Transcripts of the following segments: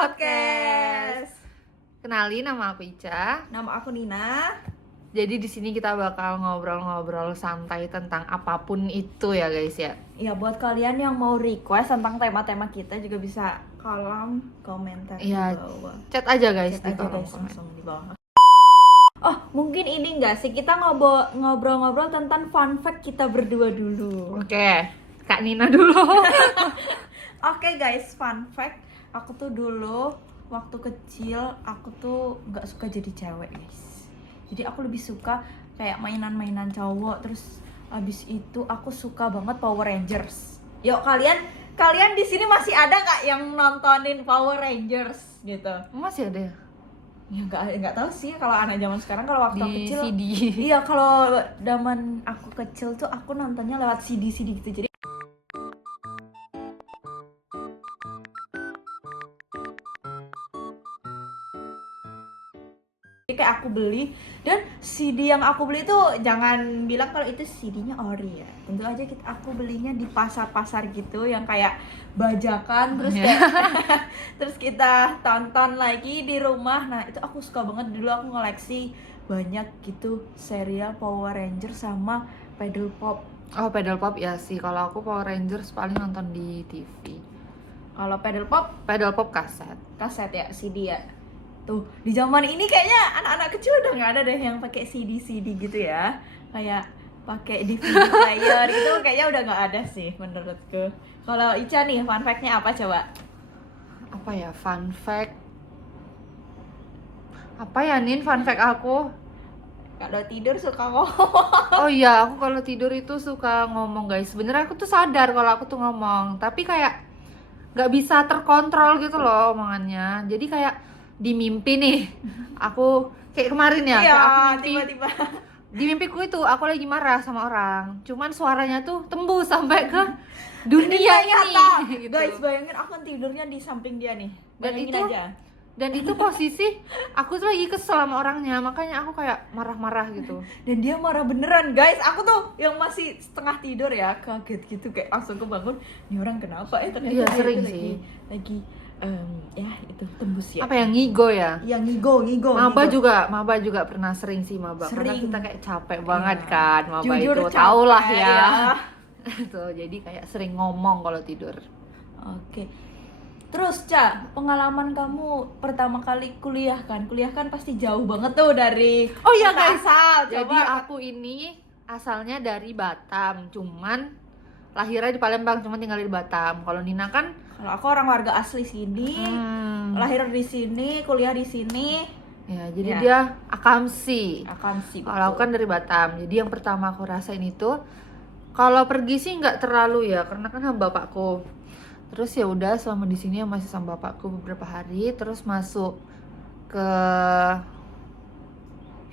Podcast. Kenalin, nama aku Ica. Nama aku Nina. Jadi di sini kita bakal ngobrol-ngobrol santai tentang apapun itu ya guys ya. Ya buat kalian yang mau request tentang tema-tema kita juga bisa kolom komentar Iya, di bawah. chat aja guys Chat di aja kolom guys komen. langsung di bawah. Oh mungkin ini enggak sih kita ngobrol-ngobrol tentang fun fact kita berdua dulu. Oke, Kak Nina dulu. Oke guys, fun fact. Aku tuh dulu waktu kecil aku tuh nggak suka jadi cewek guys. Jadi aku lebih suka kayak mainan-mainan cowok. Terus abis itu aku suka banget Power Rangers. Yuk kalian di sini masih ada nggak yang nontonin Power Rangers gitu? Masih ada ya? Ya nggak tahu sih kalau anak zaman sekarang. Kalau waktu aku Di kecil CD. iya, kalau zaman aku kecil tuh aku nontonnya lewat CD gitu. Jadi kayak aku beli, dan CD yang aku beli itu jangan bilang kalau itu CD-nya ori ya. Tentu aja aku belinya di pasar-pasar gitu yang kayak bajakan, terus kayak terus kita tonton lagi di rumah. Nah, itu aku suka banget. Dulu aku ngoleksi banyak gitu serial Power Rangers sama Paddle Pop. Oh, Paddle Pop ya sih. Kalau aku Power Rangers paling nonton di TV. Kalau Paddle Pop Paddle Pop kaset. kaset ya, CD ya. Tuh, di zaman ini kayaknya anak-anak kecil udah nggak ada deh yang pakai CD gitu ya. Kayak pakai DVD player itu kayaknya udah nggak ada sih menurutku. Kalau Ica nih, fun fact-nya apa coba? Apa ya fun fact? Apa ya Nin fun fact aku? Kalau tidur suka ngomong. Oh iya, aku kalau tidur itu suka ngomong guys. Sebenarnya aku tuh sadar kalau aku tuh ngomong, tapi kayak nggak bisa terkontrol gitu loh omongannya. Jadi kayak di mimpi nih, aku kayak kemarin ya, Iya, kayak aku mimpi. tiba-tiba. Di mimpiku itu aku lagi marah sama orang. Cuman suaranya tuh tembus sampai ke dunia ini. Gitu. Guys, bayangin aku tidurnya di samping dia nih. Dan Bayangin itu aja. Dan itu posisi aku tuh lagi kesel sama orangnya, makanya aku kayak marah-marah gitu. Dan dia marah beneran guys. Aku tuh yang masih setengah tidur ya, kaget gitu, kayak langsung kebangun. Ini orang kenapa ya? Ternyata Iya, dia sering tuh sih. lagi ya itu tembus ya. Apa yang ngigo ya? Yang ngigo. Maba juga pernah sering sih maba. Karena Sering. kita kayak capek banget Iya. kan maba. Jujur itu capek, tau lah ya. ya. Tuh, jadi kayak sering ngomong kalau tidur. Oke. Terus Ca, pengalaman kamu pertama kali kuliah kan pasti jauh banget tuh dari Oh iya, kota guys. asal. Jadi Coba. aku ini asalnya dari Batam, cuman lahirnya di Palembang, cuman tinggal di Batam. Kalau Nina kan Kalau aku orang warga asli sini, lahir di sini, kuliah di sini. ya, jadi Ya. dia akamsi. Akamsi. Kalau aku kan dari Batam. Jadi yang pertama aku rasain itu kalau pergi sih nggak terlalu ya, karena kan sama bapakku. Terus ya udah selama di sini masih sama bapakku beberapa hari, terus masuk ke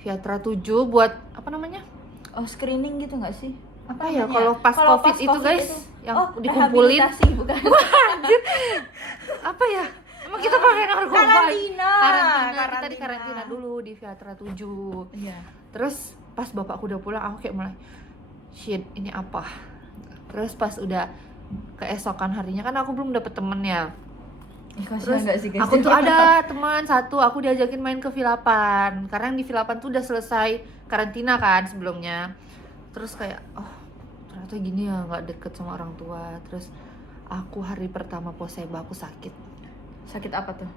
Viatra 7 buat apa namanya? Oh, screening gitu nggak sih? Apa ya namanya? kalau pas Kalau COVID itu guys, yang dikumpulin. rehabilitasi, bukan? Apa ya? Emang kita pakai narkoba? Karantina. Kita di karantina dulu di Viatra 7. Iya. Terus pas bapakku udah pulang, aku kayak mulai shit, ini apa? Terus pas udah keesokan harinya kan aku belum dapet temen ya. Terus aku tuh ada teman satu, aku diajakin main ke Vilapan. Karena yang di Vilapan tuh udah selesai karantina kan sebelumnya. Terus kayak oh ternyata gini ya, nggak deket sama orang tua. Terus aku hari pertama poseba aku sakit. Sakit apa tuh?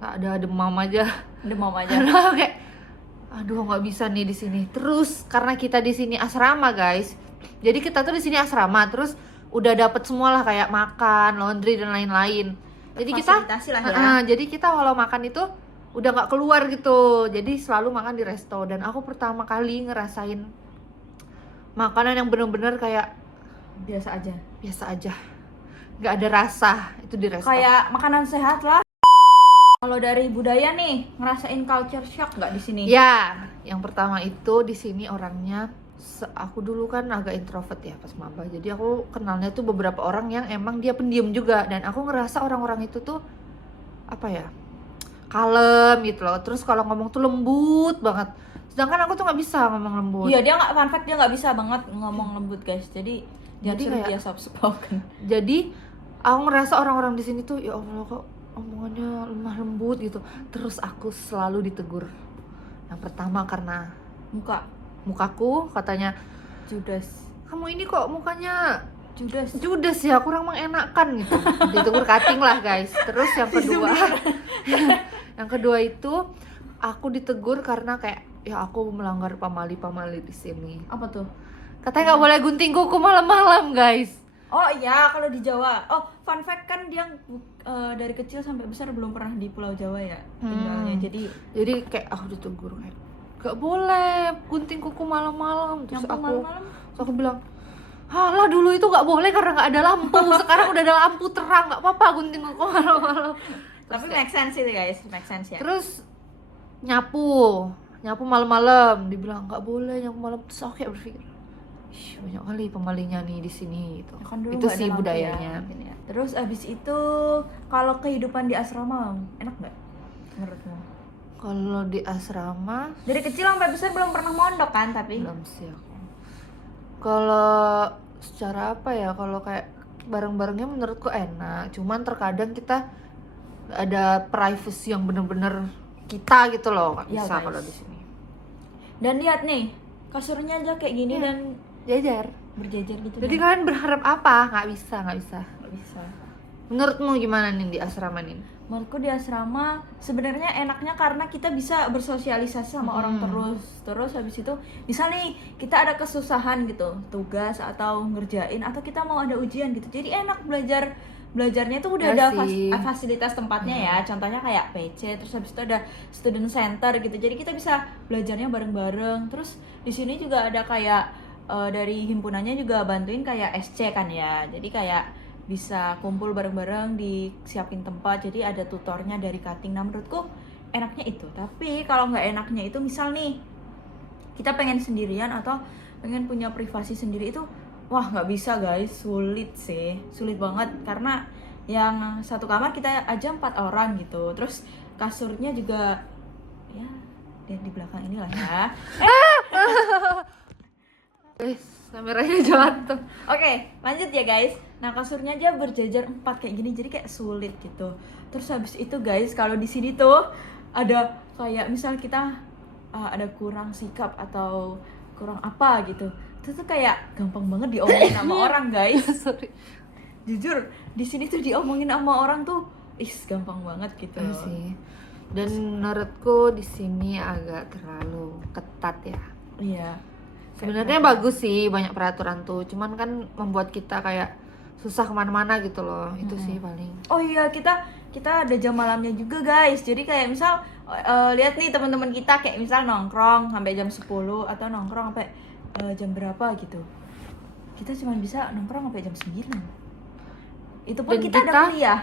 Nggak ada, demam aja. Demam aja. Karena kayak aduh nggak bisa nih di sini. Terus karena kita di sini asrama guys, jadi kita tuh di sini asrama, terus udah dapet semua lah kayak makan, laundry dan lain-lain. Jadi kita Fasilitasi lah ya. jadi kita kalau makan itu udah nggak keluar gitu. Jadi selalu makan di resto. Dan aku pertama kali ngerasain makanan yang bener-bener kayak Biasa aja. nggak ada rasa itu di resto. Kayak makanan sehat lah. Kalau dari budaya nih, ngerasain culture shock nggak di sini? Ya, yang pertama itu di sini orangnya aku dulu kan agak introvert ya pas maba. Jadi aku kenalnya tuh beberapa orang yang emang dia pendiam juga, dan aku ngerasa orang-orang itu tuh apa ya? Kalem gitu loh. Terus kalau ngomong tuh lembut banget. Sedangkan aku tuh nggak bisa ngomong lembut. Iya, dia nggak, fun fact, dia nggak bisa banget ngomong lembut guys. Jadi kayak dia soft spoken. Jadi aku ngerasa orang-orang di sini tuh ya Allah kok omongannya lemah lembut gitu. Terus aku selalu ditegur. Yang pertama karena mukaku, katanya, Judas. kamu ini kok mukanya Judas. judes ya, kurang mengenakan gitu. Ditegur cutting lah guys. Terus yang kedua yang kedua itu aku ditegur karena kayak ya aku melanggar pamali di sini. Apa tuh? Katanya nggak boleh gunting kuku malam-malam guys. Oh iya, kalau di Jawa. Oh, fun fact kan dia dari kecil sampai besar belum pernah di Pulau Jawa ya tinggalnya. Jadi kayak aku ditegur kayak gak boleh gunting kuku malam-malam. Terus aku bilang, halah dulu itu gak boleh karena gak ada lampu. Sekarang udah ada lampu terang, gak apa-apa gunting kuku malam-malam. Tapi make sense itu guys, make sense ya. Terus nyapu malam-malam, dibilang nggak boleh nyapu malam. Terus aku kayak berpikir, banyak kali pemalinya nih di sini gitu. Kan dulu Itu nggak ada sih lampu budayanya. ya. Terus abis itu kalau kehidupan di asrama enak nggak menurutmu? Kalau di asrama Dari kecil sampai besar belum pernah mondok kan tapi? belum sih aku. Kalau secara apa ya, kalau kayak bareng-barengnya menurutku enak. Cuman terkadang kita ada privacy yang bener-bener kita gitu loh, nggak Ya, bisa guys. kalau di sini. Dan lihat nih, kasurnya aja kayak gini Iya. dan Jajar. berjejer gitu. Jadi kan? kalian berharap apa? Nggak bisa. Nggak bisa. Menurutmu gimana nih di asrama nih? Menurutku di asrama sebenarnya enaknya karena kita bisa bersosialisasi sama orang terus habis itu misal nih kita ada kesusahan gitu, tugas atau ngerjain atau kita mau ada ujian gitu. Jadi enak belajarnya tuh udah Ya ada sih. fasilitas tempatnya ya. Contohnya kayak PC, terus habis itu ada student center gitu. Jadi kita bisa belajarnya bareng-bareng. Terus di sini juga ada kayak dari himpunannya juga bantuin kayak SC kan ya. Jadi kayak bisa kumpul bareng-bareng, disiapin tempat, jadi ada tutornya dari cutting. Nah menurutku enaknya itu. Tapi kalau nggak enaknya itu misal nih kita pengen sendirian atau pengen punya privasi sendiri itu wah nggak bisa guys, sulit banget karena yang satu kamar kita aja 4 orang gitu. Terus kasurnya juga ya di belakang inilah ya. Kameranya jatuh. Oke, lanjut ya guys. Nah kasurnya aja berjajar 4 kayak gini, jadi kayak sulit gitu. Terus habis itu guys, kalau di sini tuh ada kayak misal kita ada kurang sikap atau kurang apa gitu, itu tuh kayak gampang banget diomongin sama orang guys. Sorry. Jujur di sini tuh diomongin sama orang tuh, gampang banget gitu. Iya sih. Dan menurutku di sini agak terlalu ketat ya. Iya. Sebenarnya bagus sih banyak peraturan tuh, cuman kan membuat kita kayak susah kemana-mana gitu loh. Itu sih paling. Oh iya, kita ada jam malamnya juga guys. Jadi kayak misal lihat nih teman-teman kita kayak misal nongkrong sampai jam 10 atau nongkrong sampai jam berapa gitu. Kita cuma bisa nongkrong sampai jam 9. Itu pun Dan kita ada kuliah.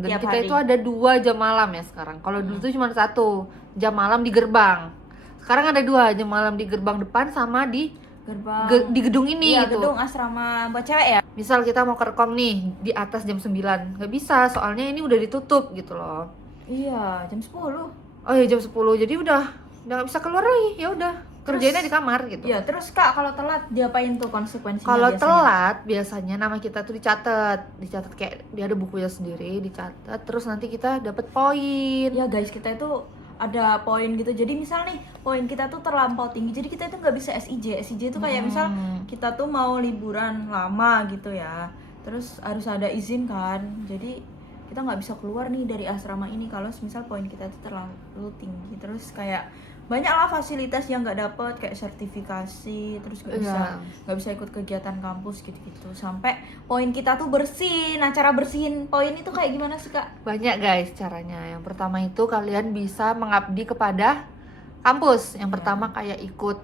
Dan tiap kita hari. itu ada 2 jam malam ya sekarang. Kalau dulu tuh cuma 1 jam malam di gerbang. Sekarang ada 2 jam malam di gerbang depan sama di Gerbang di gedung ini iya, gitu. gedung asrama buat cewek ya. Misal kita mau ke rekom nih di atas jam 9, nggak bisa soalnya ini udah ditutup gitu loh. Iya, jam 10. Oh ya jam 10, jadi udah nggak bisa keluar lagi. Ya udah kerjainnya di kamar gitu. Iya, terus Kak kalau telat diapain tuh konsekuensinya Kalau biasanya? telat biasanya nama kita tuh dicatat kayak dia ada bukunya sendiri, dicatat terus nanti kita dapat poin. Ya guys, kita itu ada poin gitu. Jadi misal nih poin kita tuh terlampau tinggi, jadi kita itu nggak bisa SIJ. SIJ itu kayak misal kita tuh mau liburan lama gitu ya, terus harus ada izin kan. Jadi kita nggak bisa keluar nih dari asrama ini kalau misal poin kita tuh terlalu tinggi. Terus kayak banyaklah fasilitas yang nggak dapet kayak sertifikasi, terus nggak bisa ikut kegiatan kampus gitu-gitu. Sampai poin kita tuh bersih. Nah cara bersihin poin itu kayak gimana sih Kak? Banyak guys caranya. Yang pertama itu kalian bisa mengabdi kepada kampus. Yang pertama kayak ikut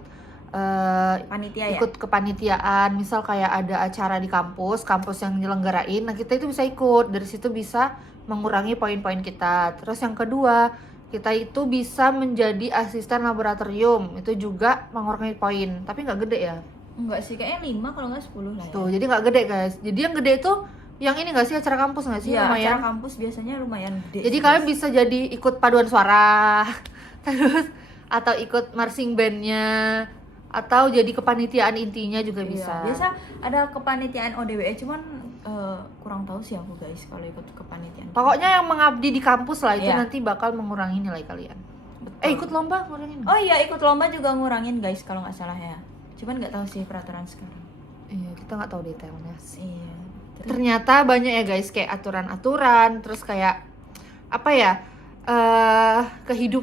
Panitia ya? ikut kepanitiaan. Misal kayak ada acara di kampus yang nyelenggarain, nah kita itu bisa ikut. Dari situ bisa mengurangi poin-poin kita. Terus yang kedua, kita itu bisa menjadi asisten laboratorium, itu juga mengurangi poin, tapi nggak gede ya. Enggak sih, kayaknya 5 kalau nggak 10 lah ya. Tuh, jadi nggak gede guys. Jadi yang gede itu yang ini nggak sih, acara kampus nggak sih? Iya, Lumayan. acara kampus biasanya lumayan gede. Jadi sih, kalian guys. bisa jadi ikut paduan suara, terus atau ikut marching bandnya, atau jadi kepanitiaan intinya juga bisa. Iya, biasa ada kepanitiaan ODWE, cuman kurang tahu sih aku guys kalau ikut kepanitiaan. Pokoknya yang mengabdi di kampus lah itu Iya. nanti bakal mengurangi nilai kalian. Ikut lomba ngurangin. Oh iya, ikut lomba juga ngurangin guys kalau nggak salah ya. Cuman nggak tahu sih peraturan sekarang. Iya, kita nggak tahu detailnya sih. Iya. Ternyata banyak ya guys kayak aturan-aturan, terus kayak apa ya?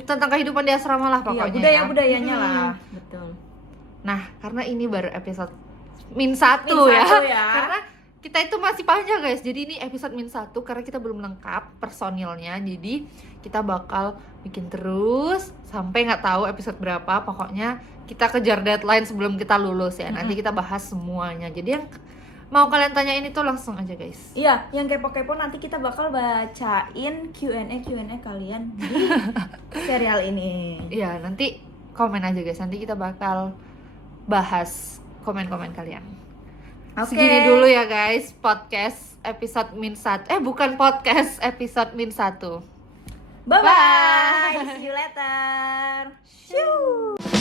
Tentang kehidupan di asrama lah pokoknya. Iya, budayanya lah. Betul. Nah, karena ini baru episode -1 ya. Karena kita itu masih panjang guys. Jadi ini episode -1 karena kita belum lengkap personilnya. Jadi kita bakal bikin terus sampai nggak tahu episode berapa. Pokoknya kita kejar deadline sebelum kita lulus ya. Nanti kita bahas semuanya. Jadi yang mau kalian tanyain itu langsung aja guys. Iya, yang kepo-kepo nanti kita bakal bacain Q&A kalian di serial ini. Iya, nanti komen aja guys. Nanti kita bakal bahas komen-komen kalian. Oke. Segini dulu ya guys, podcast episode -1. Bukan podcast episode -1. Bye bye. See you later. Shoo.